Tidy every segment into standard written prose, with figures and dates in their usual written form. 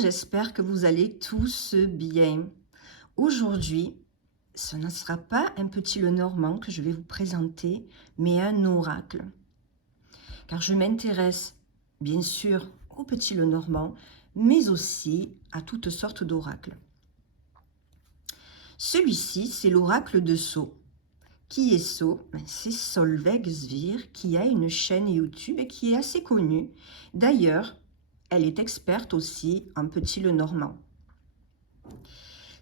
j'espère que vous allez tous bien. Aujourd'hui, ce ne sera pas un petit Lenormand que je vais vous présenter, mais un oracle. Car je m'intéresse bien sûr au petit Lenormand, mais aussi à toutes sortes d'oracles. Celui-ci, c'est l'oracle de Sceaux. Qui est Sceaux? C'est Solveig Svir, qui a une chaîne YouTube et qui est assez connue. D'ailleurs, elle est experte aussi en petit Lenormand.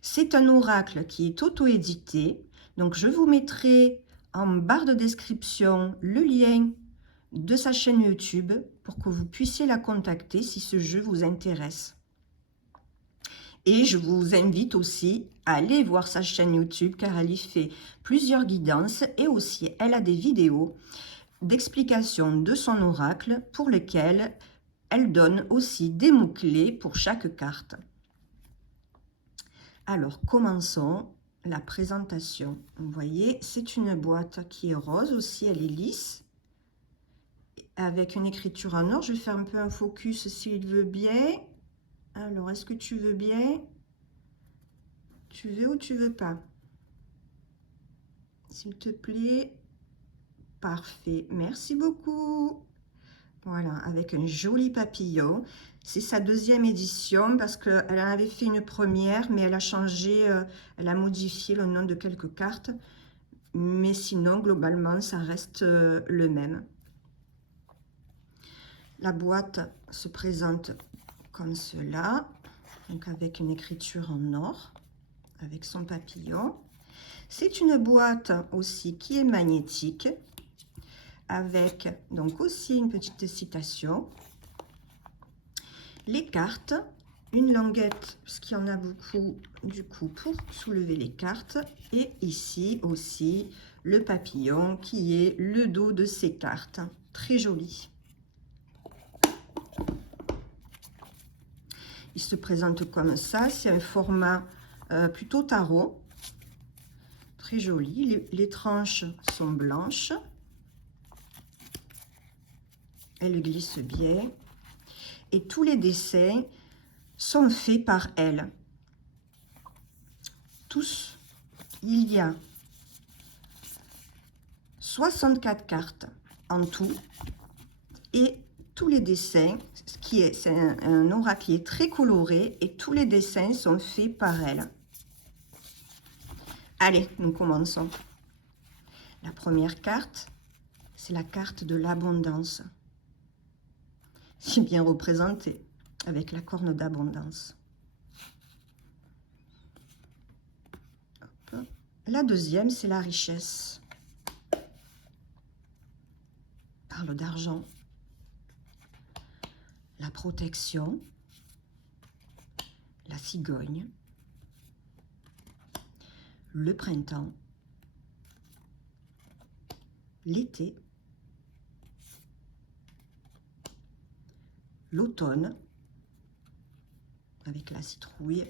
C'est un oracle qui est auto-édité, donc je vous mettrai en barre de description le lien de sa chaîne YouTube pour que vous puissiez la contacter si ce jeu vous intéresse. Et je vous invite aussi à aller voir sa chaîne YouTube car elle y fait plusieurs guidances et aussi elle a des vidéos d'explication de son oracle pour lesquelles elle donne aussi des mots-clés pour chaque carte. Alors, commençons la présentation. Vous voyez, c'est une boîte qui est rose aussi, elle est lisse, avec une écriture en or. Je vais faire un peu un focus s'il veut bien. Alors, est-ce que tu veux bien? Tu veux ou tu veux pas? S'il te plaît. Parfait, merci beaucoup. Voilà, avec un joli papillon. C'est sa deuxième édition parce qu'elle en avait fait une première, mais elle a changé, elle a modifié le nom de quelques cartes. Mais sinon, globalement, ça reste le même. La boîte se présente comme cela, donc avec une écriture en or, avec son papillon. C'est une boîte aussi qui est magnétique, avec donc aussi une petite citation. Les cartes, une languette, parce qu'il y en a beaucoup du coup pour soulever les cartes, et ici aussi le papillon qui est le dos de ces cartes, très joli. Il se présente comme ça, c'est un format plutôt tarot, très joli, les tranches sont blanches, elle glisse bien. Et tous les dessins sont faits par elle. Tous. Il y a 64 cartes en tout. Et tous les dessins, c'est un oracle qui est très coloré et tous les dessins sont faits par elle. Allez, nous commençons. La première carte, c'est la carte de l'abondance. C'est bien représenté avec la corne d'abondance. La deuxième, c'est la richesse. Parle d'argent. La protection. La cigogne. Le printemps. L'été. L'automne, avec la citrouille,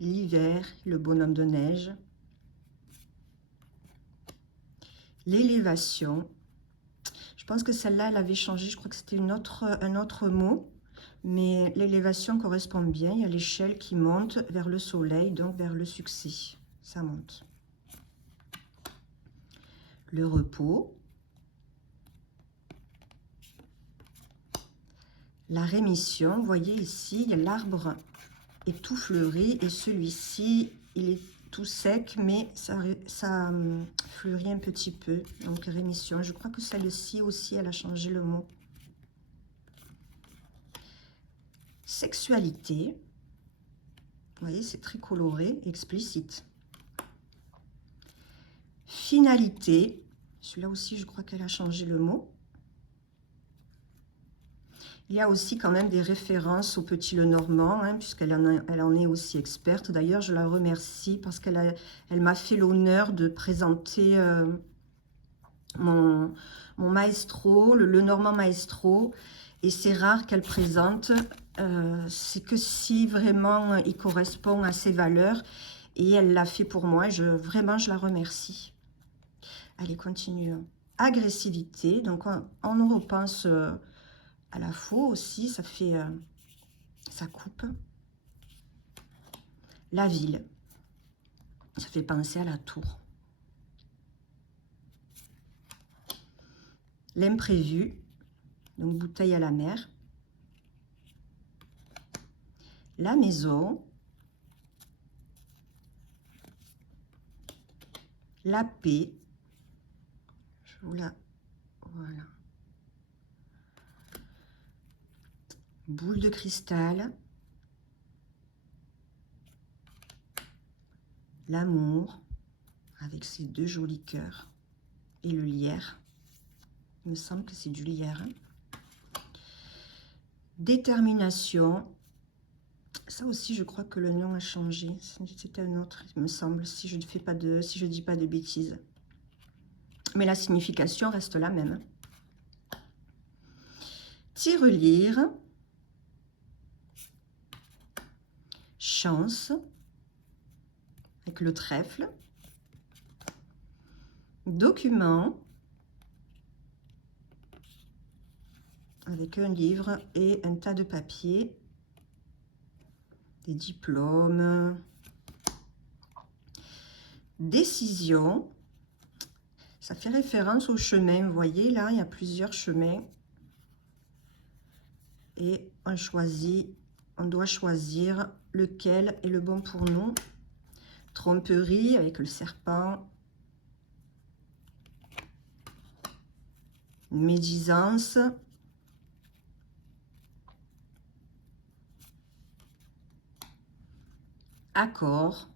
l'hiver, le bonhomme de neige, l'élévation. Je pense que celle-là, elle avait changé, je crois que c'était un autre mot, mais l'élévation correspond bien. Il y a l'échelle qui monte vers le soleil, donc vers le succès. Ça monte. Le repos. La rémission, vous voyez ici, l'arbre est tout fleuri et celui-ci, il est tout sec, mais ça fleurit un petit peu. Donc rémission, je crois que celle-ci aussi, elle a changé le mot. Sexualité, vous voyez, c'est très coloré, explicite. Finalité, celui-là aussi, je crois qu'elle a changé le mot. Il y a aussi quand même des références au petit Lenormand, hein, puisqu'elle en est aussi experte. D'ailleurs, je la remercie parce qu'elle m'a fait l'honneur de présenter mon maestro, le Lenormand Maestro. Et c'est rare qu'elle présente, c'est que si vraiment il correspond à ses valeurs. Et elle l'a fait pour moi, vraiment je la remercie. Allez, continuons. Agressivité, donc on repense... à la fois aussi, ça fait, ça coupe. La ville. Ça fait penser à la tour. L'imprévu. Donc bouteille à la mer. La maison. La paix. Je vous la... Voilà. Boule de cristal. L'amour, avec ses deux jolis cœurs. Et le lierre. Il me semble que c'est du lierre. Détermination. Ça aussi, je crois que le nom a changé. C'était un autre, il me semble, si je ne dis pas de bêtises. Mais la signification reste la même. Tirelire. Chance. Avec le trèfle. Document. Avec un livre et un tas de papiers. Des diplômes. Décision. Ça fait référence au chemin. Vous voyez, là, il y a plusieurs chemins. Et on doit choisir lequel est le bon pour nous. Tromperie avec le serpent. Médisance. Accord.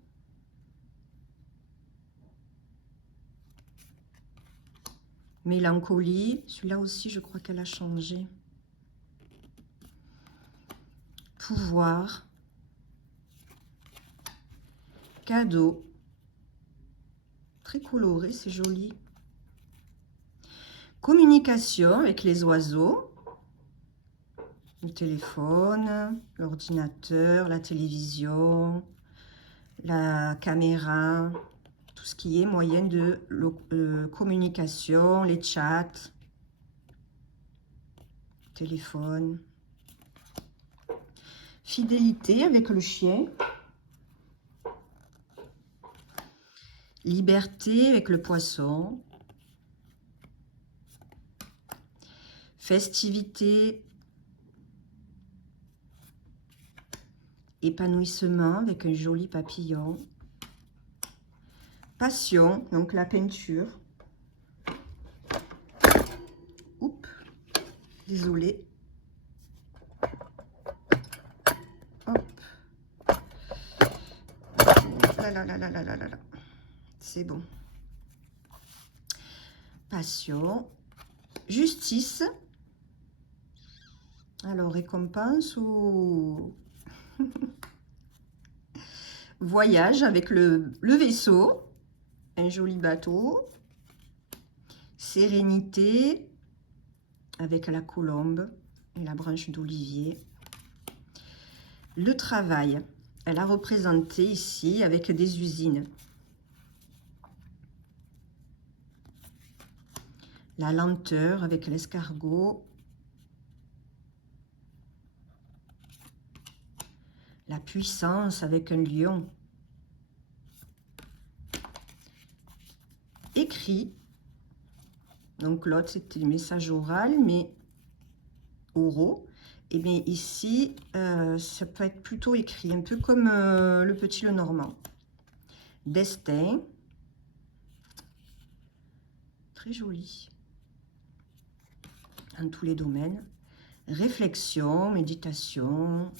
Mélancolie. Celui-là aussi, je crois qu'elle a changé. Pouvoir. Cadeau. Très coloré, c'est joli. Communication avec les oiseaux. Le téléphone, l'ordinateur, la télévision, la caméra, tout ce qui est moyen de communication, les chats, téléphone. Fidélité avec le chien. Liberté avec le poisson. Festivité. Épanouissement avec un joli papillon. Passion, donc la peinture. Oups, désolée. Hop. Là. C'est bon. Passion. Justice. Alors, récompense ou... Voyage avec le vaisseau. Un joli bateau. Sérénité avec la colombe et la branche d'olivier. Le travail. Elle a représenté ici avec des usines. La lenteur avec l'escargot. La puissance avec un lion. Écrit. Donc l'autre c'était le message oral, mais oraux. Et bien ici, ça peut être plutôt écrit, un peu comme le Petit Lenormand. Destin. Très joli. Dans tous les domaines. Réflexion, méditation.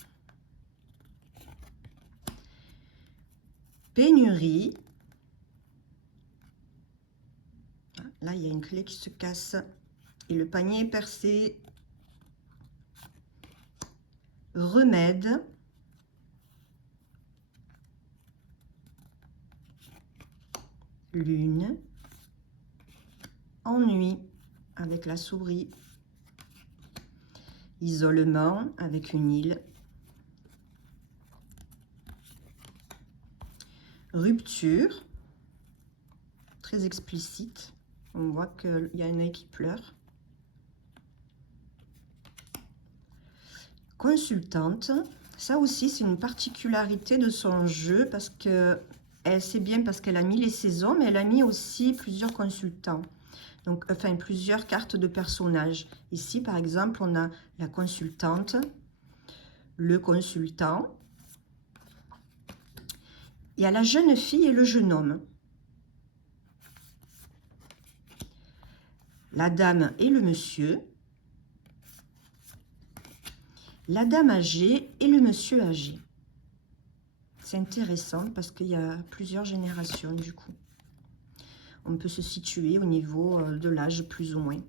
Pénurie. Là, il y a une clé qui se casse et le panier est percé. Remède. Lune. Ennui avec la souris. Isolement avec une île. Rupture. Très explicite. On voit qu'il y a un œil qui pleure. Consultante Ça aussi, c'est une particularité de son jeu parce que elle sait bien parce qu'elle a mis les saisons, mais elle a mis aussi plusieurs consultants. Donc, enfin, plusieurs cartes de personnages. Ici, par exemple, on a la consultante, le consultant. Il y a la jeune fille et le jeune homme. La dame et le monsieur. La dame âgée et le monsieur âgé. C'est intéressant parce qu'il y a plusieurs générations du coup. On peut se situer au niveau de l'âge plus ou moins,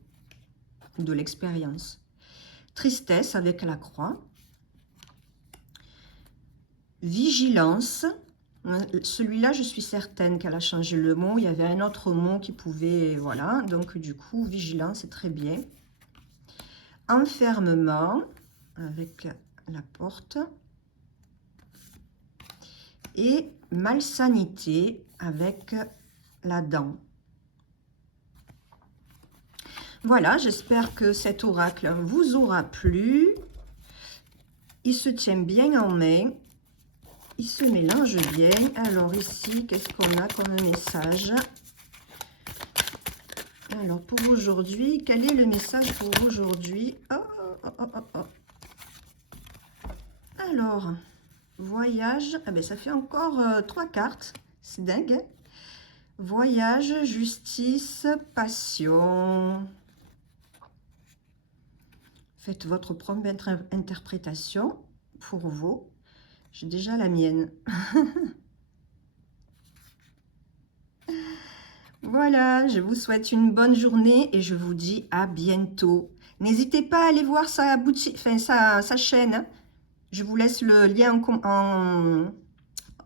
de l'expérience. Tristesse avec la croix. Vigilance. Celui-là, je suis certaine qu'elle a changé le mot. Il y avait un autre mot qui pouvait... Voilà, donc du coup, vigilance, c'est très bien. Enfermement avec la porte. Et malsanité avec la dent. Voilà, j'espère que cet oracle vous aura plu. Il se tient bien en main. Il se mélange bien. Alors ici, qu'est-ce qu'on a comme message? Alors pour aujourd'hui, quel est le message pour aujourd'hui? Alors, voyage. Ah ben ça fait encore 3 cartes. C'est dingue, hein? Voyage, justice, passion. Faites votre propre interprétation pour vous. J'ai déjà la mienne. Voilà, je vous souhaite une bonne journée et je vous dis à bientôt. N'hésitez pas à aller voir sa boutique, enfin sa chaîne. Hein. Je vous laisse le lien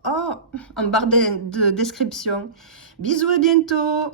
en barre de description. Bisous, à bientôt.